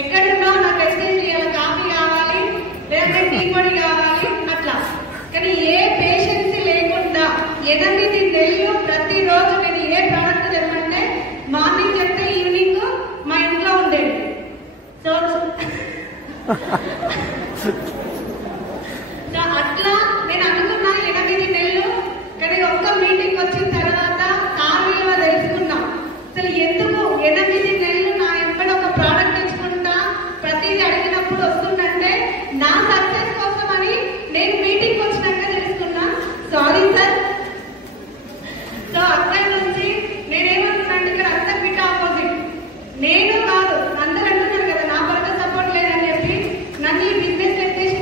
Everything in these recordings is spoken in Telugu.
ఎక్కడున్నా నాకు ఎక్స్చేంజ్ చేయాలి, కాఫీ కావాలి లేదంటే టీ పొడి కావాలి అట్లా. కానీ ఏ పేషెన్స్ లేకుండా 8 నెలలు ప్రతిరోజు నేను ఏ ప్రోడక్ట్ తెరమంటే మార్నింగ్ చెప్తే ఈవినింగ్ మా ఇంట్లో ఉండేది. సో అట్లా నేను అనుకున్నా 8 నెలలు. కానీ ఒక్క మీటింగ్ వచ్చిన తర్వాత కార్ విలువ తెలుసుకున్నా. అసలు ఎందుకు 8 నెలలు నా ఎంబడి ఒక ప్రోడక్ట్ తెచ్చుకుంటా ప్రతిదీ అడిగినప్పుడు వస్తుందంటే నా సక్సెస్ కోసం అని నేను మీటింగ్ వచ్చినాక తెలుసుకున్నా. Sorry sir. సో అక్కడి నుంచి నేనేమనుకున్నాను, ఇక్కడ అంతా బిట్ ఆపోజిట్. నేను కాదు, అందరూ అంటున్నారు కదా నా పరంగా సపోర్ట్ లేదని చెప్పి నన్ను ఈ బిజినెస్ ఎత్తేసి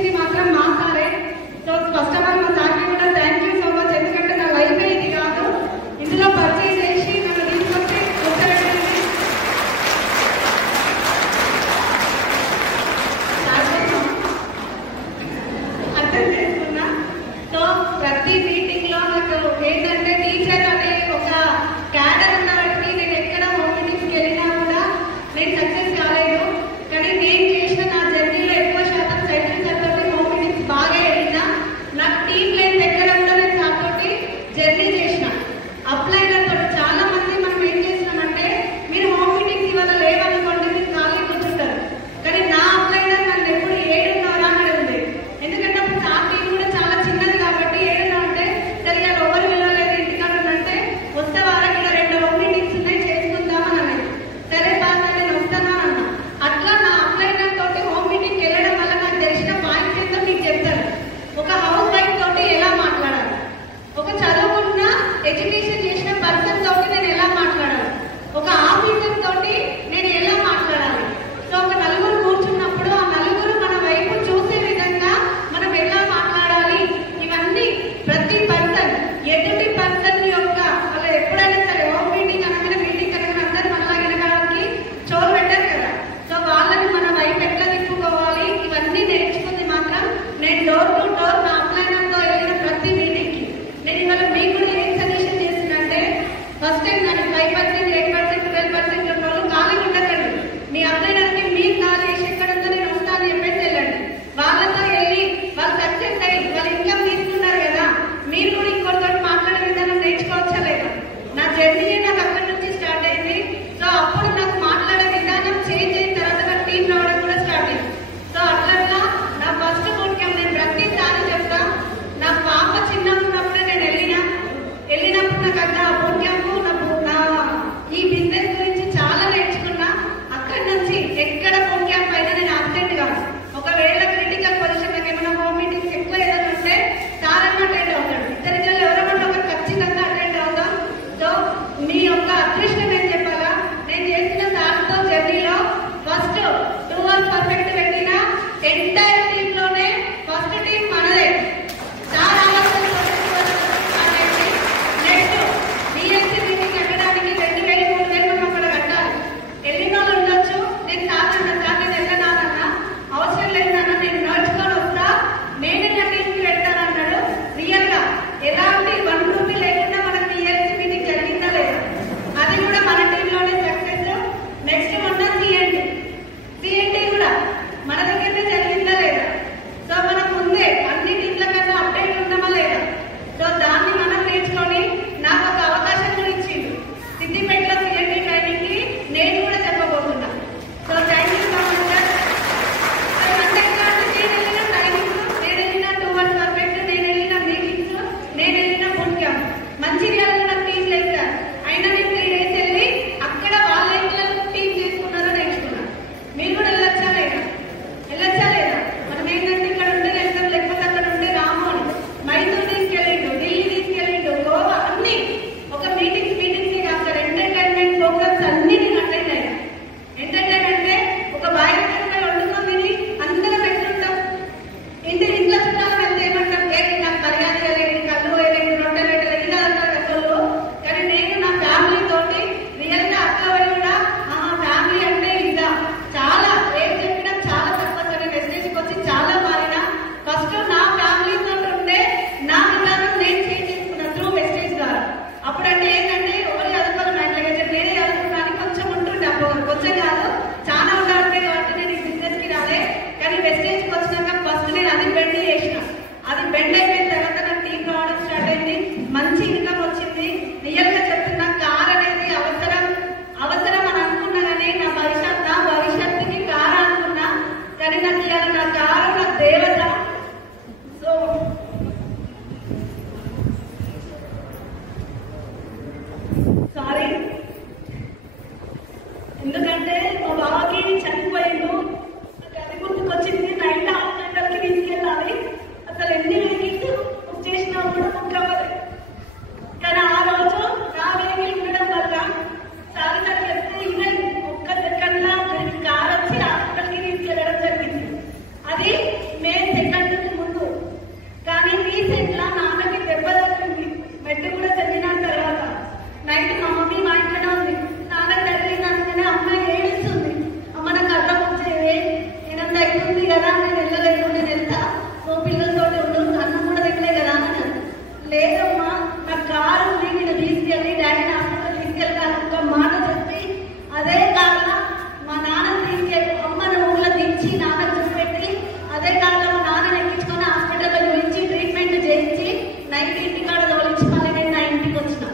ఇచ్చి నాన్న చూపెట్టి అదే దాంట్లో నాన్న ఎక్కించుకొని హాస్పిటల్లో చూపించి ట్రీట్మెంట్ చేయించి నైట్ ఇంటికాడ తోలించి మళ్ళీ నేను నా ఇంటికి వచ్చిన.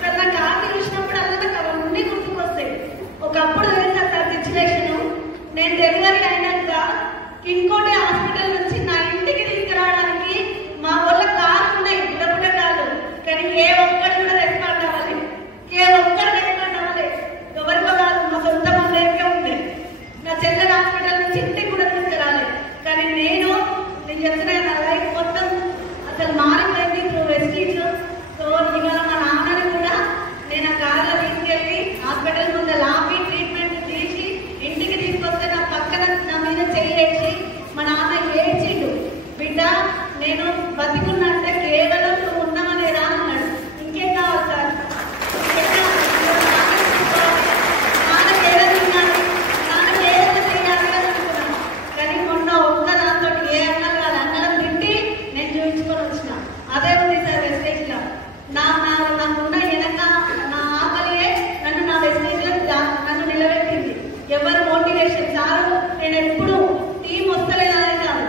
సార్ నా కార్ని చూసినప్పుడు అలా నాకు అవన్నీ గుర్తుకొస్తాయి. ఒకప్పుడు తెలుసా సార్ సిచ్యువేషన్, నేను డెలివరీ అయినాక ఇంకోటి హాస్పిటల్ నుంచి నా ఇంటికి తీసుకురావడానికి మా వాళ్ళ కారు ఉన్నాయి, ఇళ్ళకుండా కాదు, కానీ ఏ ఒక్కడు కూడా రెస్పాండ్ అవ్వాలి, ఏ ఒక్కడు రెస్పాండ్ అవ్వాలి. ఎవరికో కాదు, మా సొంత మందికే ఉంది. నా చెల్లెల హాస్పిటల్ నుంచి ఇంటికి కూడా తీసుకురాలి. కానీ నేను చెప్తున్నా నా లైఫ్ మొత్తం అసలు మారిపోయింది త్రూ వెస్టీజ్. సో ఇవాళ మా నాన్నని కూడా నేను ఆ కార్లో తీసుకెళ్ళి హాస్పిటల్ ముందు లాపి ట్రీట్మెంట్ చేసి ఇంటికి తీసుకొస్తే నా పక్కన నా మీద చేసి మా నాన్న ఏడ్చిండు, బిడ్డ నేను బతికున్నంటే కేవలం నువ్వు ఉన్నామనే రా అన్నాడు. ఇంకేం కావాలి సార్, నాన్నకి ఏదైనా తిన్నాను, నాన్నకి ఏదైనా చేయాలి అని అనుకున్నాను. కానీ మొన్న ఒక్క దాంతో ఏ అన్నారు వాళ్ళ అన్నం తింటి నేను చూపించుకొని వచ్చిన. అదే ఉంది సార్ వెస్టేజ్ లో. నాకున్న వెనక నా ఆకలియే నన్ను నా వెస్టేజ్ లో నన్ను నిలబెట్టింది. ఎవరు మోటివేషన్ సారు, నేను ఎప్పుడు టీం వస్తలేదని కాదు,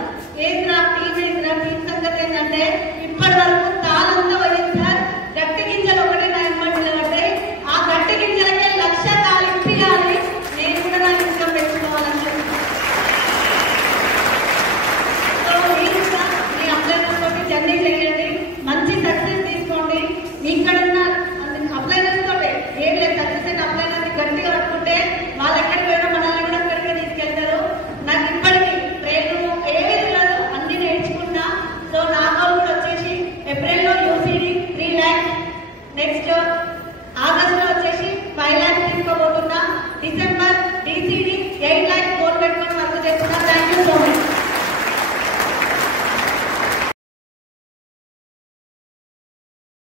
ఏంద్రా టీం ఏంద్రా టీం సంగతి ఏంటంటే ఇప్పటి వరకు తాళంతా పోయింది సార్. గట్టి గింజలు ఒకటి నా ఎంబడి నిలబడ్డాయి. ఆ గట్టి గింజలకే 1,00,000 తాళి ఇప్పియాలి, నేను కూడా నా ఇన్కమ్ పెంచుకోవాలని చెప్పి. సో మీరు కూడా మీ అప్లైనర్స్ తోటి జర్నీ చేయండి, మంచి సక్సెస్ తీసుకోండి. మీకడున్న అప్లైనర్స్ తోటి ఏం లేదు, సక్సెస్ అప్లైనర్ని గట్టిగా పట్టుకుంటే వాళ్ళు ఎక్కడికి పోయినా మనల్ని కూడా అక్కడికి తీసుకెళ్తారు. నాకు ఇప్పటికీ ట్రైన్ ఏమీ తెలియదు, అన్ని నేర్చుకున్నా. సో నా గోల్ కూడా వచ్చేసి ఏప్రిల్లో యూసీడీ 3 lakhs, నెక్స్ట్